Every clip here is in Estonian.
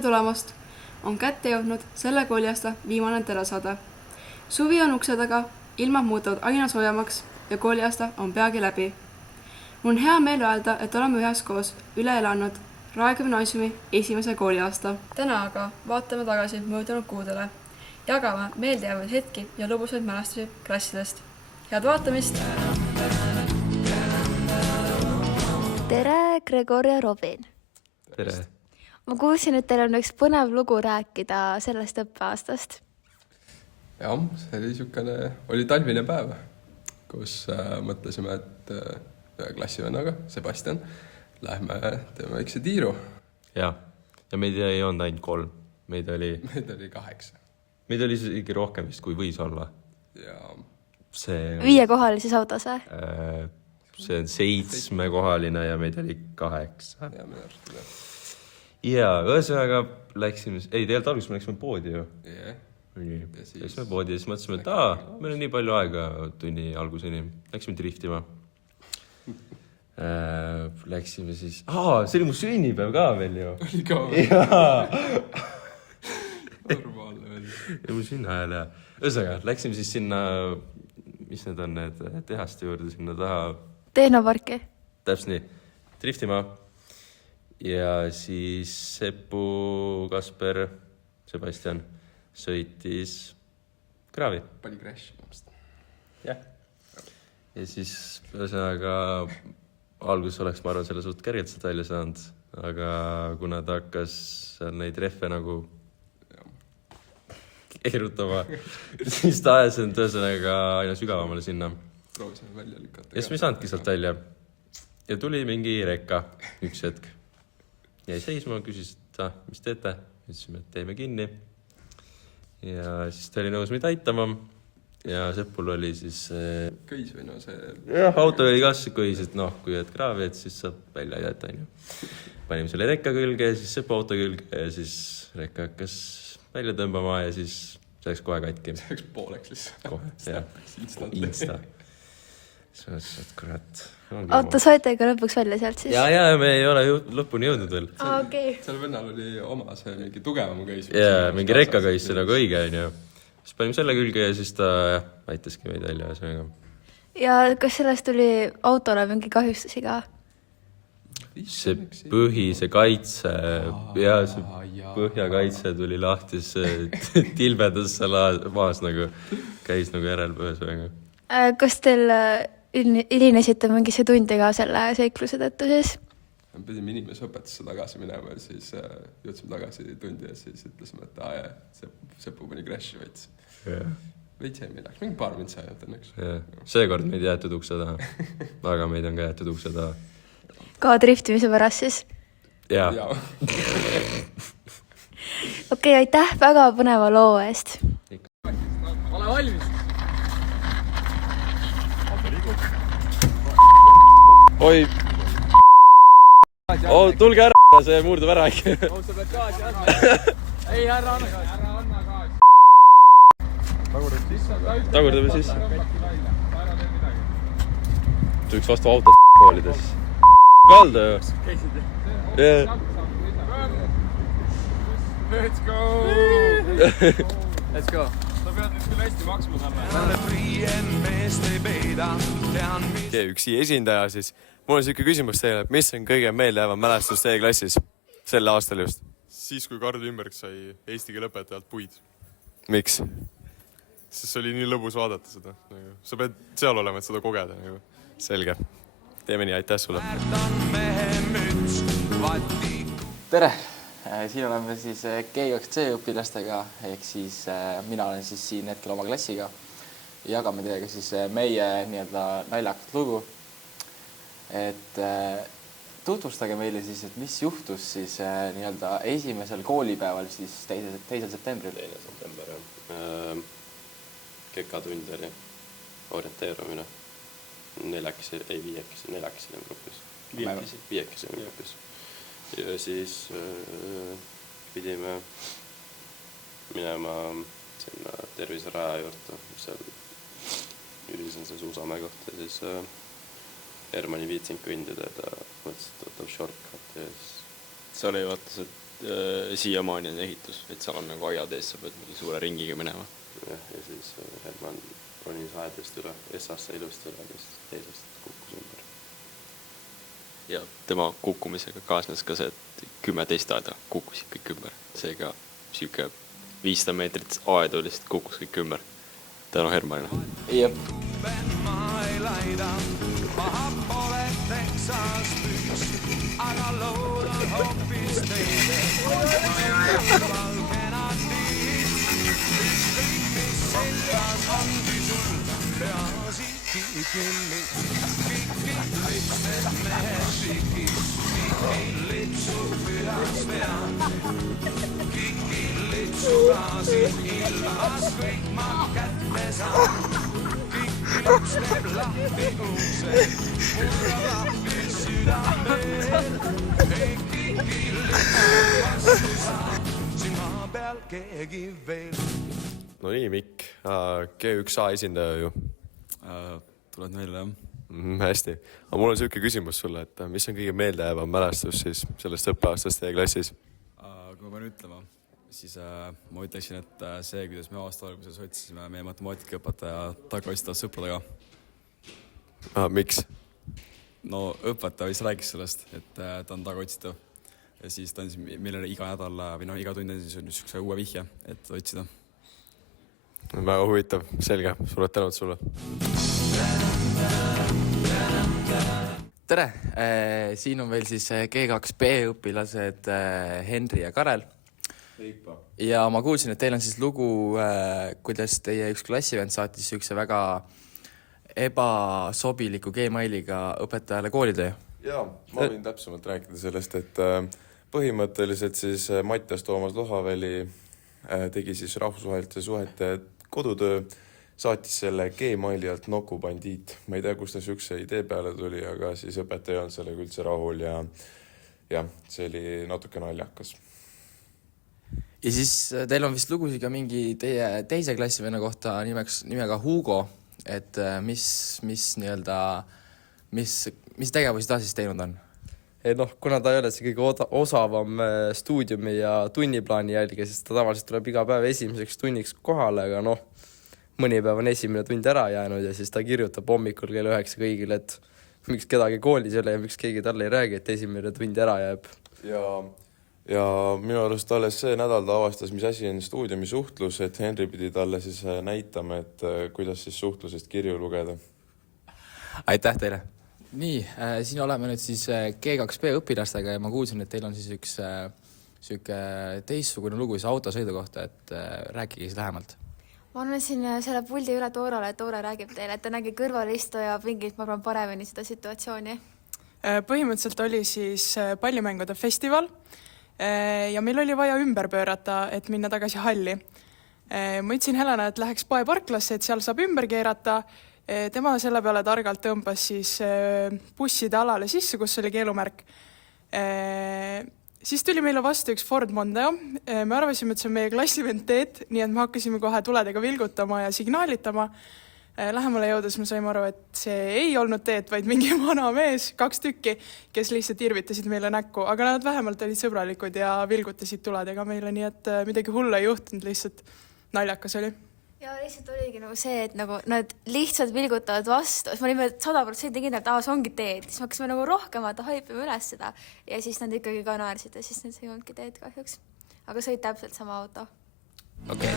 tere tulemast! On kätte jõudnud selle kooliaasta viimane telesaade. Suvi on ukse taga, ilmad muutuvad aina soojamaks ja kooliaasta on peagi läbi. Mul on hea meel öelda, et oleme üheskoos üle elanud Rae gümnaasiumi esimese kooliaasta. Täna aga vaatame tagasi möödunud kuudele. Jagame meeldejäävaid hetki ja lõbusaid mälestusi klassidest. Head vaatamist! Tere, Gregor ja Robin. Tere. Ma kuulsin, et teil on üks põnev lugu rääkida sellest õppeaastast. Jah, see oli talvine päev, kus mõtlesime, et ühe klassivennaga, Sebastian, lähme teeme väikse tiiru. Ja meid ei olnud ainult 3. Meid oli 8. Meid oli isegi rohkem vist, kui võis olla. Ja see 5-kohalises autos või? See on 7-kohaline ja meid oli 8. Ja minu arust üle. Ja ühesõnaga läksime, tegelikult alguses me läksime poodi ju. Läksime poodi ja siis mõtlesime, et meil on nii palju aega tunni alguseni. Läksime driftima. Läksime siis... see oli mu sünnipäev ka veel ju. Oli ka veel. Jaa. Normaalne veel. Ja mu sünnaajal ja. Ühesõnaga, läksime siis sinna, mis need on need tehaste juurde sinna taha. Tehnoparki. Täpselt nii. Driftima. Ja siis Seppu, Kasper, Sebastian sõitis kraavi. Pani crash. Jah. Ja siis ühesõnaga alguses oleks, ma arvan, selle suht kergelt seda välja saanud, aga kuna ta hakkas neid rehve nagu keerutama, siis ta ajas end ühesõnaga aina sügavamale sinna. Proovisime välja lükata. Ja siis me saanudki sealt välja. Ja tuli mingi rekka üks hetk. Jäi seisma, küsis, et mis teete? Ütlesime, et teeme kinni. Ja siis ta oli nõus meid aitama. Ja Seppul oli siis... Köis või no see... Jah, auto oli kas köis, et kui jääd kraavi, et siis saab välja aidata. Panime selle rekka külge ja siis Seppu auto külge ja siis rekka hakkas välja tõmbama ja siis see läks kohe katki. See läks pooleks lihtsalt. Kohe, jah. Insta. See on see, et kurat... Oota, saite ka lõpuks välja sealt siis? Ja me ei ole lõpuni jõudnud veel. Okei. Seal vennal oli oma see mingi tugevam köis. Ja mingi rekka köis, see nagu õige on ju. Siis panime selle külge ja siis ta aitaski meid välja. Ja kas sellest tuli autole mingi kahjustusi ka? See põhise kaitse ja see põhjakaitse tuli lahti, see tilbedas seal maas nagu, käis nagu järelpöös. Kas teil ilinesite mingisse tundi ka selle seikluse tõttu siis? Me pidime inimesõpetusse tagasi minema ja siis jõudsime tagasi tundi ja siis ütlesime, et Seppu pani crashi veits. Veits jäi midagi, mingi paar mind sai õnneks. Seekord meid jäetud ukse taha, aga meid on ka jäetud ukse taha. Ka driftimise pärast siis? Jaa. Okei, aitäh väga põneva loo eest. Ole valmis! Oi! Tulge ära, see murdub ära ikka. Sa pead gaasi andma. Ei, ära anna gaasi. Tagurdame sisse. Tüks vastu autot koolides. Kalda ju. Let's go! Let's go. Sa pead nüüd küll hästi maksma saama. Üksi esindaja siis. Mul on siuke küsimus teile, et mis on kõige meeldejäävam mälestus teie klassis selle aastal just? Siis, kui Karl Ümberg sai eesti keele õpetajalt puid. Miks? Sest see oli nii lõbus vaadata seda. Sa pead seal olema, et seda kogeda. Selge. Teeme nii, aitäh sulle. Tere! Siin oleme siis G2C õpilastega, ehk siis mina olen siis siin hetkel oma klassiga. Jagame teiega siis meie naljakat lugu. Et tutvustage meile siis, et mis juhtus siis esimesel koolipäeval siis 2. septembril. 2. september, jah. Kekatund oli orienteerumine. 4 grupis. 5 grupis. Ja siis pidime minema sinna terviseraja juurde, mis seal ülis on see Suusamäe koht ja siis Hermanni viitsinud kõndida ja ta mõtles, et võtab shortcut ja siis See oli vaata see siiamaani on ehitus, et seal on nagu aiad ees, sa pead mingi suure ringiga minema. Jah, ja siis Herman ronis aedest üle, Essasse ilusti üle, mis teisest kukkus ümber. Ja tema kukkumisega kaasnes ka see, et 10 teist aeda kukkusid kõik ümber. Seega siuke 500 meetrit aedu lihtsalt kukkus kõik ümber. Tänu Hermanile. Jep. No nii, Mikk, G1A esindaja ju. Tuled meile, jah? Hästi. Aga mul on selline küsimus sulle, et mis on kõige meeldejäävam mälestus siis sellest õppeaastast teie klassis? Kui ma pean ütlema, siis ma ütleksin, et see, kuidas me aasta alguses otsisime meie matemaatikaõpetaja taga sõpradega. Miks? No õpetaja vist rääkis sellest, et ta on taga otsitav. Ja siis ta andis meile iga nädal või iga tund andis niisuguse uue vihje, et otsida. Väga huvitav, selge. Suured tänud sulle. Tere! Siin on veel siis G2B õpilased Henri ja Karel. Ja ma kuulsin, et teil on siis lugu, kuidas teie üks klassivend saatis üks väga ebasobiliku Gmailiga õpetajale koolitöö. Jaa, ma võin täpsemalt rääkida sellest, et põhimõtteliselt siis Mattias Toomas Lohaväli tegi siis rahvusvaheliste suhete kodutöö, saatis selle Gmaili alt Noku bandiit. Ma ei tea, kus ta siukse idee peale tuli, aga siis õpetaja on sellega üldse rahul ja see oli natuke naljakas. Ja siis teil on vist lugusid ka mingi teie teise klassivenna kohta nimega Hugo, et mis tegevusi ta siis teinud on? Kuna ta ei ole see kõige osavam stuudiumi ja tunniplaani jälge, siis ta tavaliselt tuleb iga päev esimeseks tunniks kohale, aga mõni päev on esimene tund ära jäänud ja siis ta kirjutab hommikul kell 9 kõigile, et miks kedagi koolis ei ole ja miks keegi talle ei räägi, et esimene tund ära jääb. Ja minu arust alles see nädal ta avastas, mis asi on stuudiumi suhtlus, et Henri pidi talle siis näitama, et kuidas siis suhtlusest kirju lugeda. Aitäh teile! Nii, siin oleme nüüd siis G2B õpilastega ja ma kuulsin, et teil on siis üks teistsugune lugu siis autosõidu kohta, et rääkige siis lähemalt. Ma annan siin selle puldi üle Toorale, et Toore räägib teile, et ta nägi kõrvalistuja pingilt, ma arvan, paremini seda situatsiooni. Põhimõtteliselt oli siis pallimängude festival ja meil oli vaja ümber pöörata, et minna tagasi halli. Ma ütlesin Helena, et läheks Pae parklasse, et seal saab ümber keerata. Tema selle peale targalt tõmbas siis busside alale sisse, kus oli keelumärk. Siis tuli meile vastu üks Ford Mondeo. Me arvasime, et see on meie klassivend Teet, nii et me hakkasime kohe tuledega vilgutama ja signaalitama. Lähemale jõudes me saime aru, et see ei olnud Teet, vaid mingi vana mees, 2 tükki, kes lihtsalt irvitasid meile näkku, aga nad vähemalt olid sõbralikud ja vilgutasid tuledega meile, nii et midagi hullu ei juhtunud, lihtsalt naljakas oli. Ja lihtsalt oligi nagu see, et nagu nad lihtsalt vilgutavad vastu. Ma olime 100% kindlalt, et see ongi Teed. Siis me hakkasime nagu rohkemalt haipima üles seda. Ja siis nad ikkagi ka naersid ja siis need ei olnudki Teed kahjuks. Aga see oli täpselt sama auto. Okei,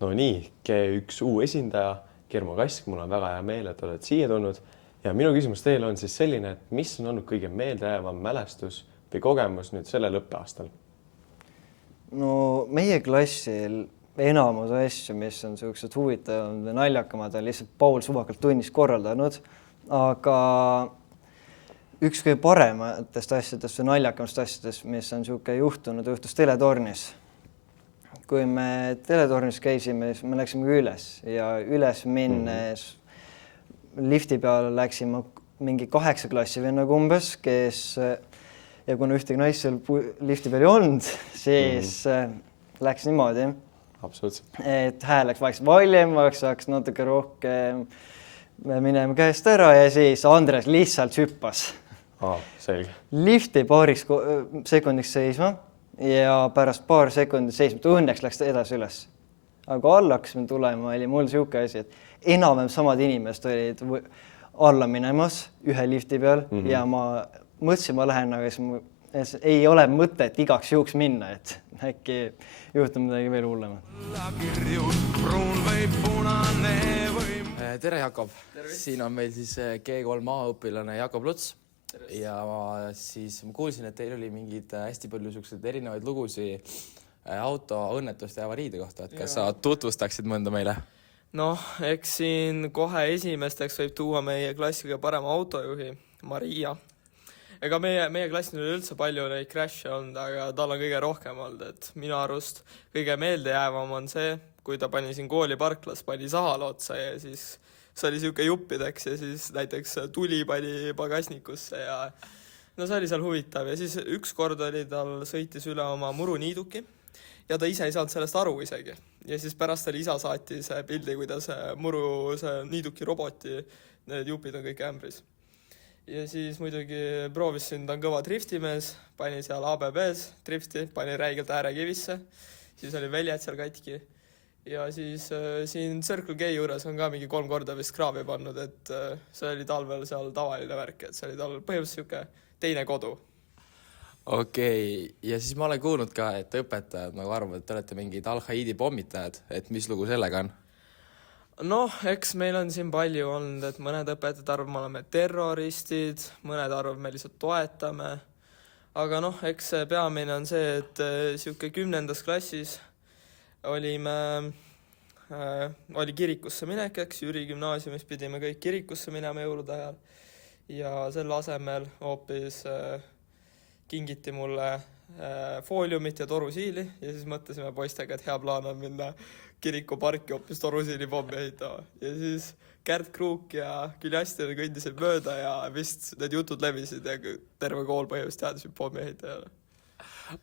No nii, G1U esindaja, Germo Kask, mul on väga hea meel, et oled siia tulnud. Ja minu küsimus teile on siis selline, et mis on olnud kõige meeldejäävam mälestus või kogemus nüüd sellel õppeaastal? No meie klassil enamus asju, mis on sellised huvitavad või naljakamad, on lihtsalt Paul suvakalt tunnis korraldanud, aga üks kõige parematest asjadest või naljakamast asjadest, mis on juhtunud, juhtus teletornis. Kui me teletornis käisime, siis me läksime üles ja üles minnes lifti peale läksime mingi 8 klassi vennaga umbes, kes ja kuna ühtegi naist seal lifti peal ei olnud, siis läks niimoodi, et hääl läks vaikselt valjemaks, saaks natuke rohkem minema käest ära ja siis Andres lihtsalt hüppas Selge. Lifti paariks sekundiks seisma ja pärast paar sekundit seisma, õnneks läks ta edasi üles. Aga alla hakkasime tulema, oli mul siuke asi, et enam samad inimesed olid alla minemas ühe lifti peal ja ma mõtlesin, ma lähen, aga ei ole mõtet igaks juhuks minna, et äkki juhtub midagi veel hullemat. Tere, Jakob! Siin on meil siis G3A õpilane Jakob Luts. Ja siis ma kuulsin, et teil oli mingid hästi palju selliseid erinevaid lugusi autoõnnetuste ja avariide kohta. Et kas sa tutvustaksid mõnda meile? Noh, eks siin kohe esimesteks võib tuua meie klassiga parema autojuhi, Maria. Ega meie klassil oli üldse palju neid crash'e olnud, aga tal on kõige rohkem olnud, et minu arust kõige meeldejäävam on see, kui ta pani siin kooli parklas, pani sahale otsa ja siis see oli siuke juppideks ja siis näiteks tuli pani pagasnikusse ja no see oli seal huvitav ja siis üks kord oli tal sõitis üle oma muruniiduki ja ta ise ei saanud sellest aru isegi ja siis pärast tal isa saatis pildi, kuidas see niiduki roboti, need jupid on kõik ämbris. Ja siis muidugi proovisin, ta on kõva driftimees, pani seal ABB-s drifti, pani räigelt äärekivisse, siis oli väljad seal katki. Ja siis siin Circle K juures on ka mingi 3 korda vist kraavi pannud, et see oli talvel seal tavaline värk, et see oli tal põhimõtteliselt siuke teine kodu. Okei, ja siis ma olen kuulnud ka, et õpetajad nagu arvavad, et te olete mingid Al-Qaidi pommitajad, et mis lugu sellega on? Noh, eks meil on siin palju olnud, et mõned õpetajad arvavad, me oleme terroristid, mõned arvavad, me lihtsalt toetame, aga noh, eks peamine on see, et siuke 10. klassis oli kirikusse minek, eks Jüri gümnaasiumis pidime kõik kirikusse minema jõulude ajal ja selle asemel hoopis kingiti mulle fooliumit ja torusiili ja siis mõtlesime poistega, et hea plaan on minna kirikuparki hoopis torusiili pommi ehitama ja siis Kärt Kruuk ja Küljastil kõndisid mööda ja vist need jutud levisid ja terve kool põhjust teadis pommi ehitajale.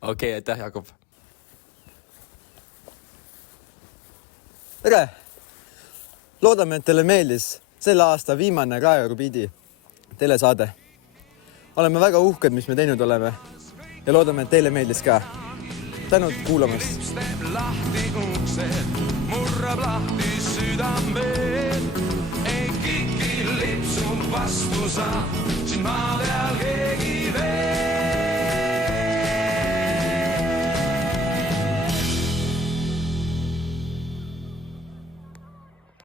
Okei, aitäh, Jakob! Tere! Loodame, et teile meeldis selle aasta viimane Raerupiidi telesaade. Oleme väga uhked, mis me teinud oleme ja loodame, et teile meeldis ka. Tänud kuulamast! Lahti uksed, murrab lahti südamved, ei kiki lipsub vastu sa, siin maa peal keegi